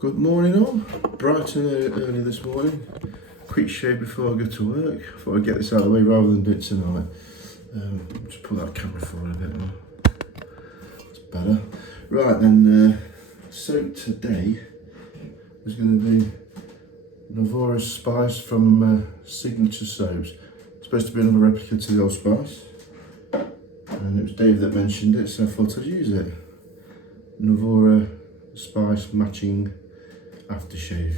Good morning all, bright and early this morning. Quick shave before I go to work. Thought I'd get this out of the way rather than do it tonight. Just pull that camera forward a bit more. That's better. Right then, so today is going to be Novora Spice from Signature Soaps. It's supposed to be another replica to the old Spice. And it was Dave that mentioned it, so I thought I'd use it. Novora Spice matching aftershave.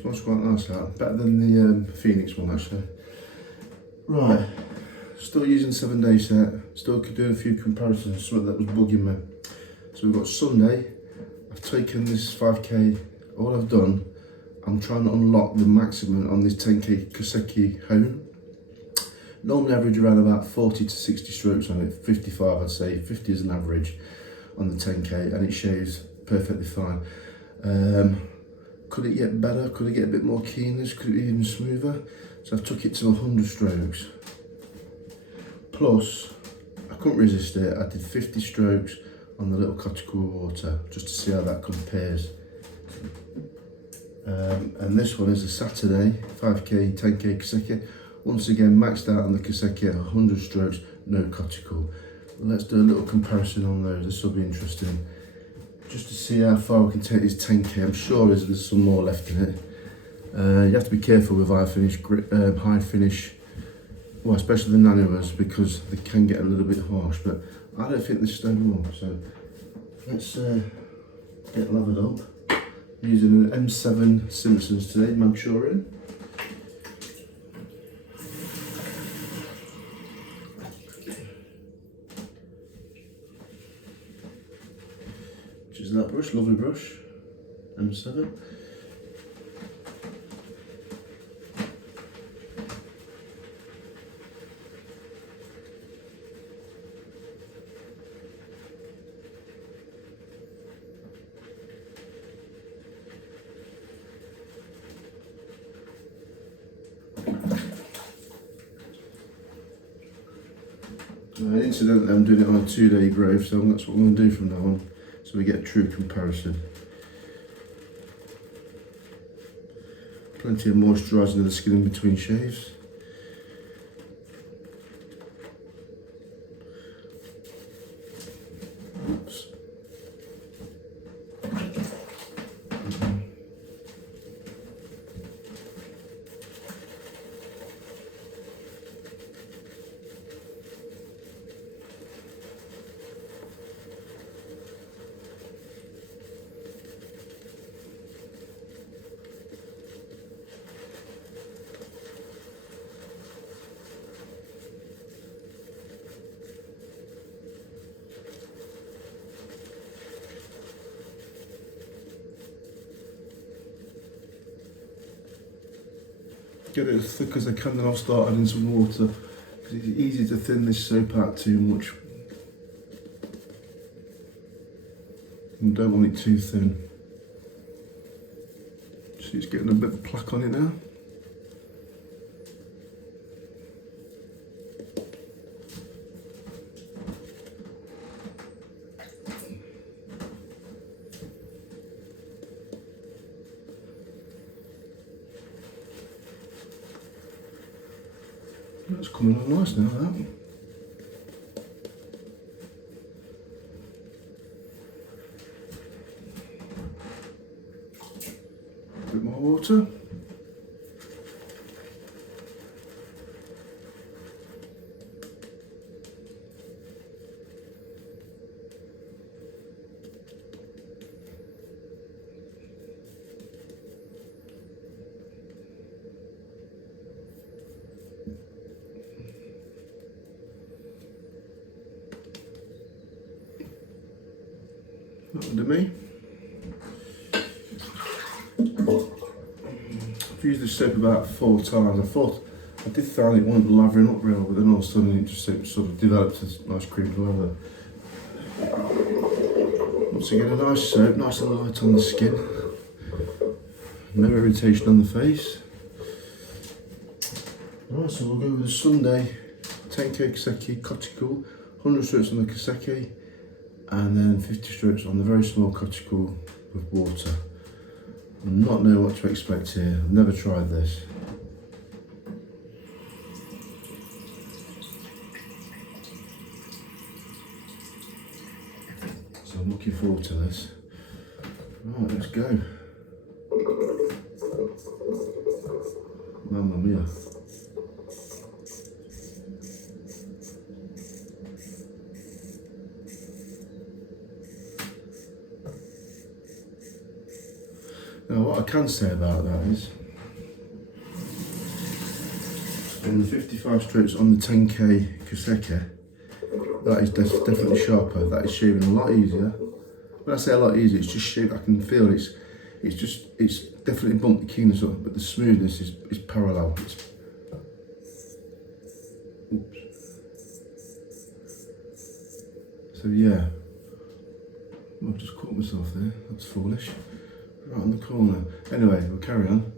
Smells quite nice, that. Better than the Phoenix one actually. Right, still using 7-day set, still doing a few comparisons, something that was bugging me. So we've got Sunday, I've taken this 5k, all I've done, I'm trying to unlock the maximum on this 10k kouseki hone. Normally average around about 40 to 60 strokes on it, 55 I'd say, 50 is an average on the 10k, and it shaves perfectly fine. Could it get better? Could it get a bit more keenness? Could it be even smoother? So I took it to 100 strokes. Plus, I couldn't resist it, I did 50 strokes on the little coticule water, just to see how that compares. And this one is a Saturday, 5k, 10k kouseki. Once again, maxed out on the kouseki at 100 strokes, no coticule. Let's do a little comparison on those, this will be interesting. Just to see how far we can take this 10k, I'm sure there's some more left in it. You have to be careful with high finish, well, especially the nano ones, because they can get a little bit harsh, but I don't think this stone will, so let's get lathered up. Using an M7 Simpsons today, Manchurian. Which is that brush, lovely brush, M7. Incidentally, I'm doing it on a 2-day growth, so that's what I'm going to do from now on, so we get a true comparison. Plenty of moisturising of the skin in between shaves. Oops. Get it as thick as I can, then I'll start adding some water, because it's easy to thin this soap out too much. And don't want it too thin. See, it's getting a bit of plaque on it now. That's coming on nice now, that. A bit more water. Under me. I've used this soap about 4 times. I did find it wasn't lathering up real, but then all of a sudden it just sort of developed a nice cream lather. Once again, a nice soap, nice and light on the skin. No irritation on the face. Right, so we'll go with the Sunday 10k kouseki coticule, 100 strokes on the kouseki, and then 50 strokes on the very small coticule with water. I'm not knowing what to expect here. I've never tried this. So I'm looking forward to this. Right, let's go. Mamma mia. Now what I can say about that is, on the 55 strokes on the 10k kouseki, that is definitely sharper. That is shaving a lot easier. When I say a lot easier, it's just shaved. I can feel it's definitely bumped the keenness up, but the smoothness is parallel. Oops. So yeah, I've just caught myself there. That's foolish. Right on the corner. Anyway, we'll carry on.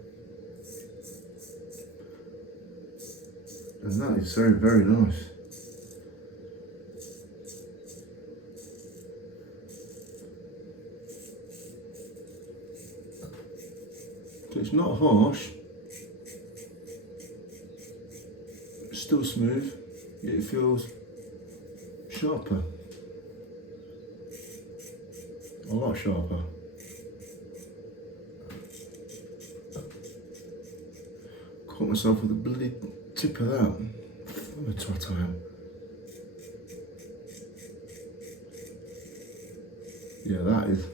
And that is very, very nice. So it's not harsh, it's still smooth, yet it feels sharper. A lot sharper. Caught myself with the bloody tip of that. What a twat I am. Yeah, that is.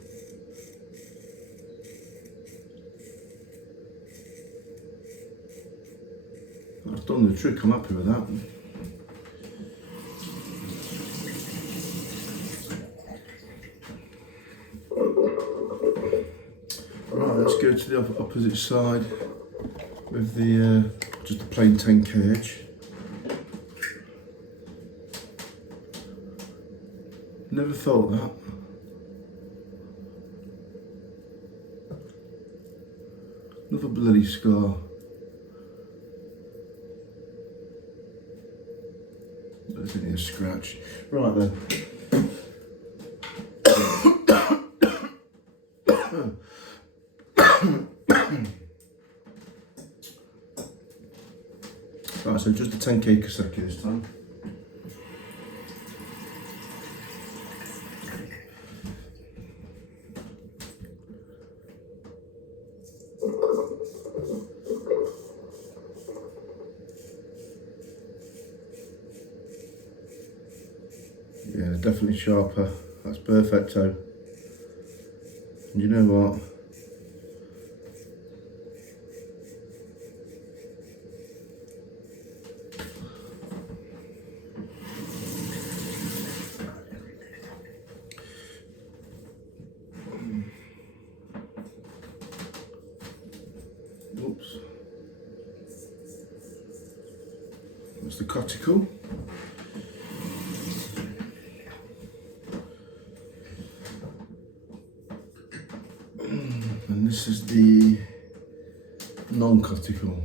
I've done the trick, I'm happy with that. Right, let's go to the opposite side with the just the plain 10k edge. Never felt that. Another bloody scar. There's only a scratch. Right then. Right, so just a 10k kouseki this time. Yeah, definitely sharper. That's perfecto. And you know what? Oops. That's the coticule. And this is the non-coticule.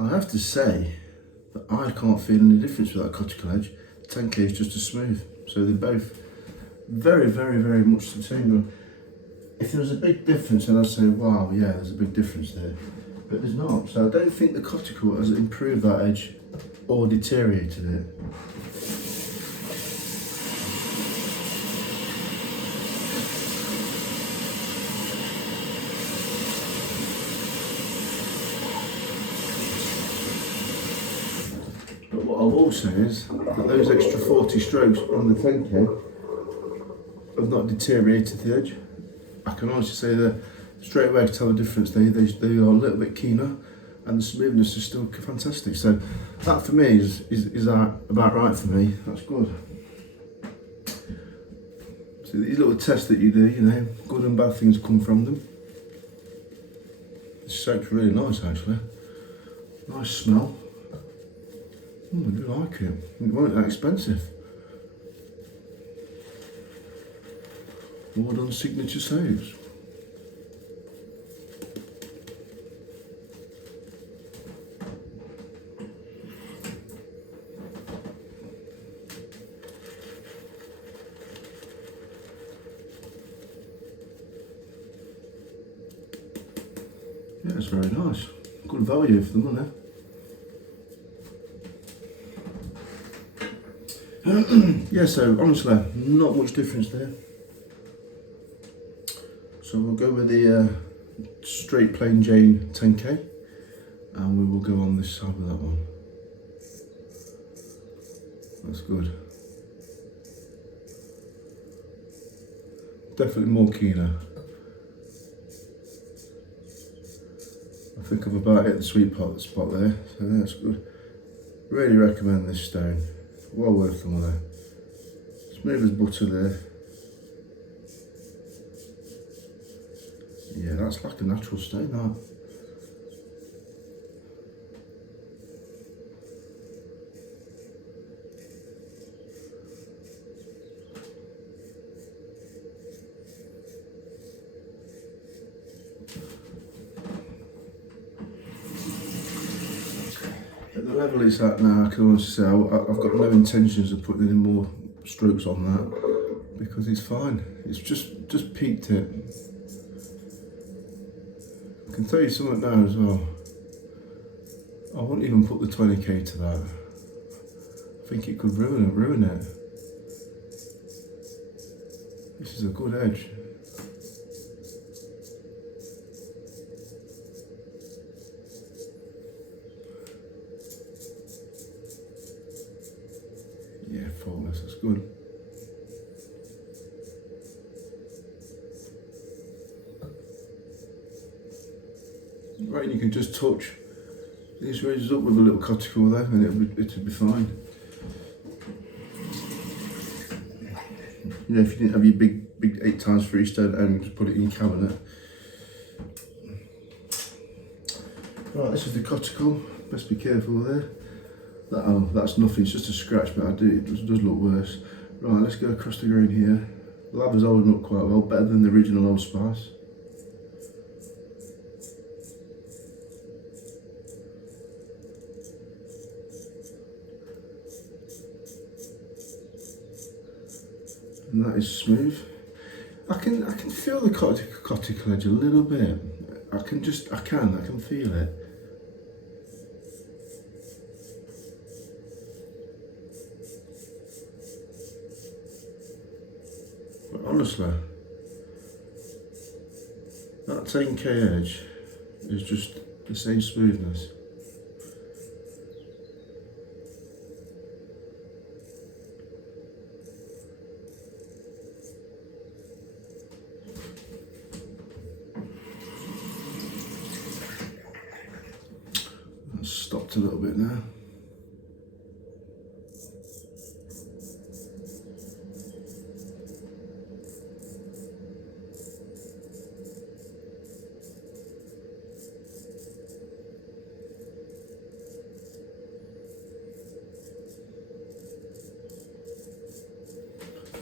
I have to say that I can't feel any difference with that coticule edge. 10k is just as smooth, so they're both very, very, very much the same. If there was a big difference, then I'd say, wow, yeah, there's a big difference there. But there's not, so I don't think the coticule has improved that edge or deteriorated it. But what I what I will say is that those extra 40 strokes on the 10k have not deteriorated the edge. I can honestly say that straight away I can tell the difference. They are a little bit keener, and the smoothness is still fantastic. So that for me is about right for me. That's good. So these little tests that you do, you know, good and bad things come from them. This soap's really nice actually. Nice smell. I do like it. It wasn't that expensive. Well done, Signature Soaps. Yeah, it's very nice. Good value for the money. Yeah, so honestly, not much difference there. So we'll go with the straight plain Jane 10k, and we will go on this side with that one. That's good. Definitely more keener. I think I've about hit the sweet spot there, so that's good. Really recommend this stone. Well worth the money. Smooth as butter there. Yeah, that's like a natural stone, that. At the level it's at now, I can honestly say I've got no intentions of putting any more strokes on that, because it's fine. It's just peaked it. I can tell you something now as well. I wouldn't even put the 20k to that. I think it could ruin it. This is a good edge. Yeah, faultless, that's good. Right, and you can just touch these ridges up with a little coticule there, and it'll be fine. You know, if you didn't have your big 8x3 stone at home, you just put it in your cabinet. Right, this is the coticule. Best be careful there. That's nothing, it's just a scratch, but it does look worse. Right, let's go across the grain here. The laver's holding up quite well, better than the original Old Spice. And that is smooth. I can feel the coticule edge a little bit. I can feel it. But honestly, that 10k edge is just the same smoothness. Stopped a little bit now.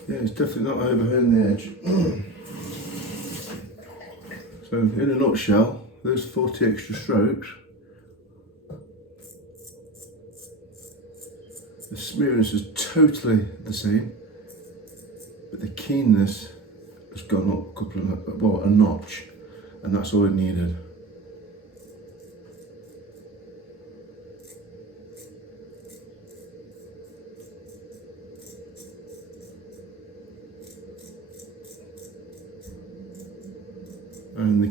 Yeah, it's definitely not overhung the edge. So in a nutshell, there's 40 extra strokes. The smoothness is totally the same, but the keenness has gone up a notch, and that's all it needed. And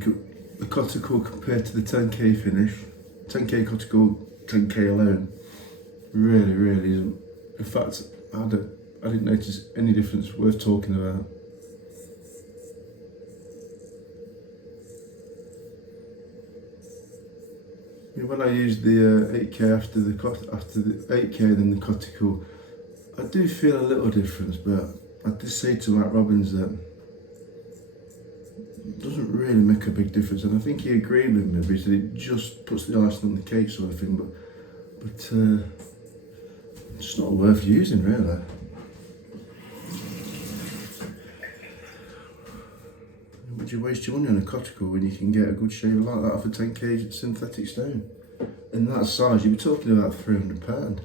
the coticule compared to the 10k finish, 10k coticule, 10k alone, Really isn't. In fact, I didn't notice any difference worth talking about. I mean, when I used the 8K after the 8K and then the coticule, I do feel a little difference, but I did say to Matt Robbins that it doesn't really make a big difference, and I think he agreed with me because it just puts the icing on the cake sort of thing, but it's not worth using really. Would you waste your money on a coticule when you can get a good shaver like that off a 10k synthetic stone? In that size, you'd be talking about £300.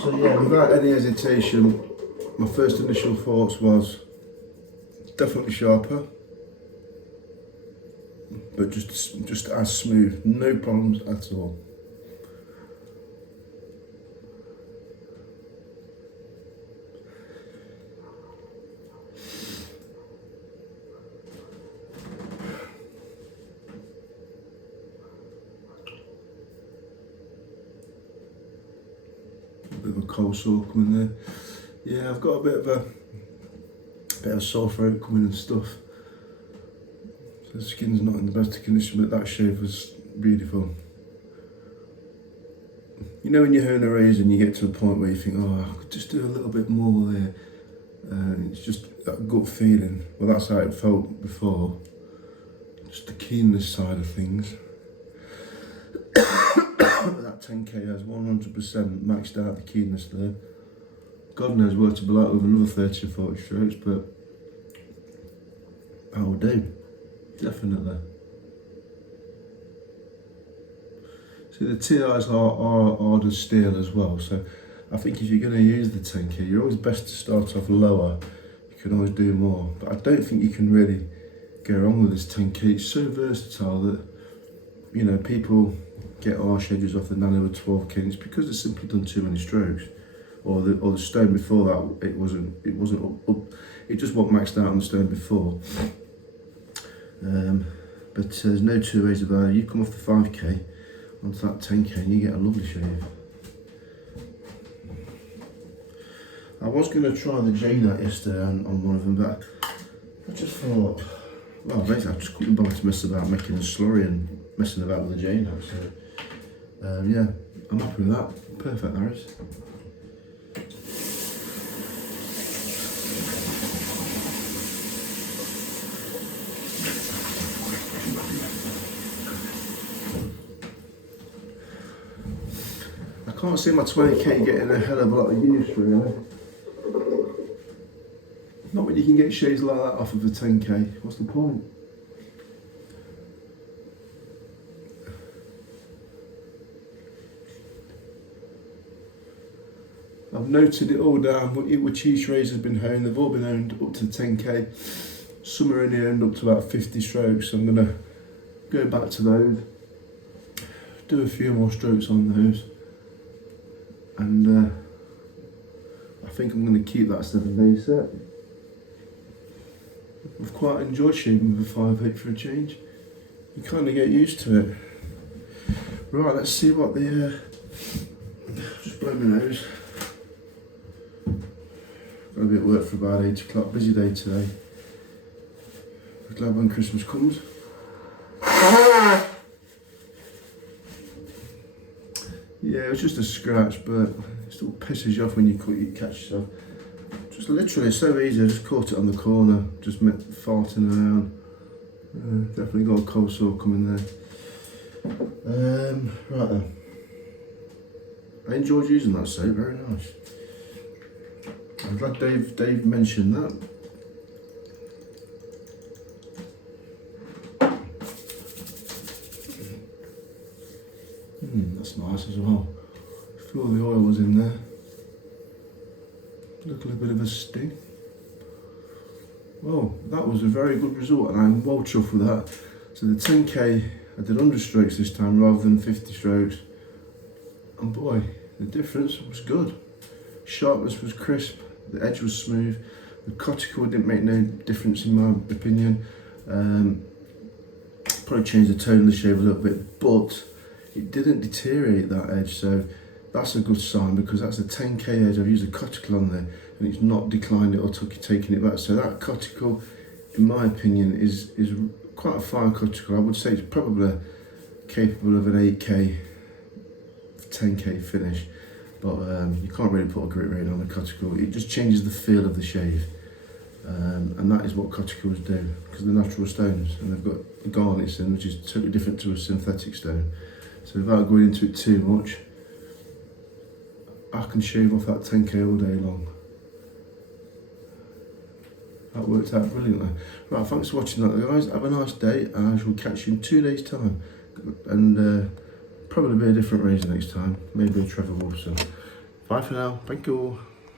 So yeah, without any hesitation, my first initial thoughts was definitely sharper, but just as smooth, no problems at all. A bit of a cold sore coming there. Yeah, I've got a bit of sore throat coming and stuff. So the skin's not in the best of condition, but that shave was beautiful. You know when you're hoeing a razor and you get to a point where you think, oh, I could just do a little bit more there. It's just that gut feeling. Well, that's how it felt before. Just the keenness side of things. That 10k has 100% maxed out the keenness there. God knows where to be like with another 30 or 40 strokes, but I will do, definitely. See, the TIs are hard as steel as well, so I think if you're going to use the 10k, you're always best to start off lower. You can always do more, but I don't think you can really go wrong with this 10k. It's so versatile that, you know, people get R shaders off the Nano with 12k, and it's because they've simply done too many strokes, or the stone before that it wasn't up, it just wasn't maxed out on the stone before. But there's no two ways about it. You come off the 5k onto that 10k and you get a lovely shave. I was going to try the J-Nut yesterday on one of them, but I just thought, well, basically I just couldn't bother to mess about making a slurry and messing about with the J-Nut, so yeah, I'm happy with that. Perfect, that is. I can't see my 20k getting a hell of a lot of use really. Not when you can get shades like that off of a 10k, what's the point? I've noted it all down, which each razor has been honed. They've all been honed up to 10k. Some are only honed up to about 50 strokes. I'm going to go back to those, do a few more strokes on those, and I think I'm going to keep that 7-day set. I've quite enjoyed shaving with a 5/8 for a change. You kind of get used to it. Right, let's see what the... just blow my nose. Got to be at work for about 8 o'clock. Busy day today. I'm glad when Christmas comes. Yeah, it was just a scratch, but it still pisses you off when you catch yourself. Just literally so easy. I just caught it on the corner, just farting around. Definitely got a cold sore coming there. Right then. I enjoyed using that soap, very nice. I'm glad Dave mentioned that. That's nice as well. Feel the oil was in there. Look, a bit of a sting. Well, that was a very good result, and I'm well chuffed with that. So the 10k, I did 100 strokes this time rather than 50 strokes. And boy, the difference was good. Sharpness was crisp, The edge was smooth. The coticule didn't make no difference in my opinion. Probably changed the tone of the shave a little bit, but it didn't deteriorate that edge, so that's a good sign, because that's a 10k edge. I've used a coticule on there and it's not declined it or taking it back. So that coticule, in my opinion, is quite a fine coticule. I would say it's probably capable of an 8k, 10k finish, but you can't really put a grit rating on a coticule. It just changes the feel of the shave, and that is what coticules do, because they're natural stones and they've got garnets in, which is totally different to a synthetic stone. So without going into it too much, I can shave off that 10k all day long. That worked out brilliantly. Right, thanks for watching that, guys. Have a nice day, and I shall catch you in 2 days' time. And probably be a different razor next time, maybe a Trevor Wolfson. Bye for now. Thank you all.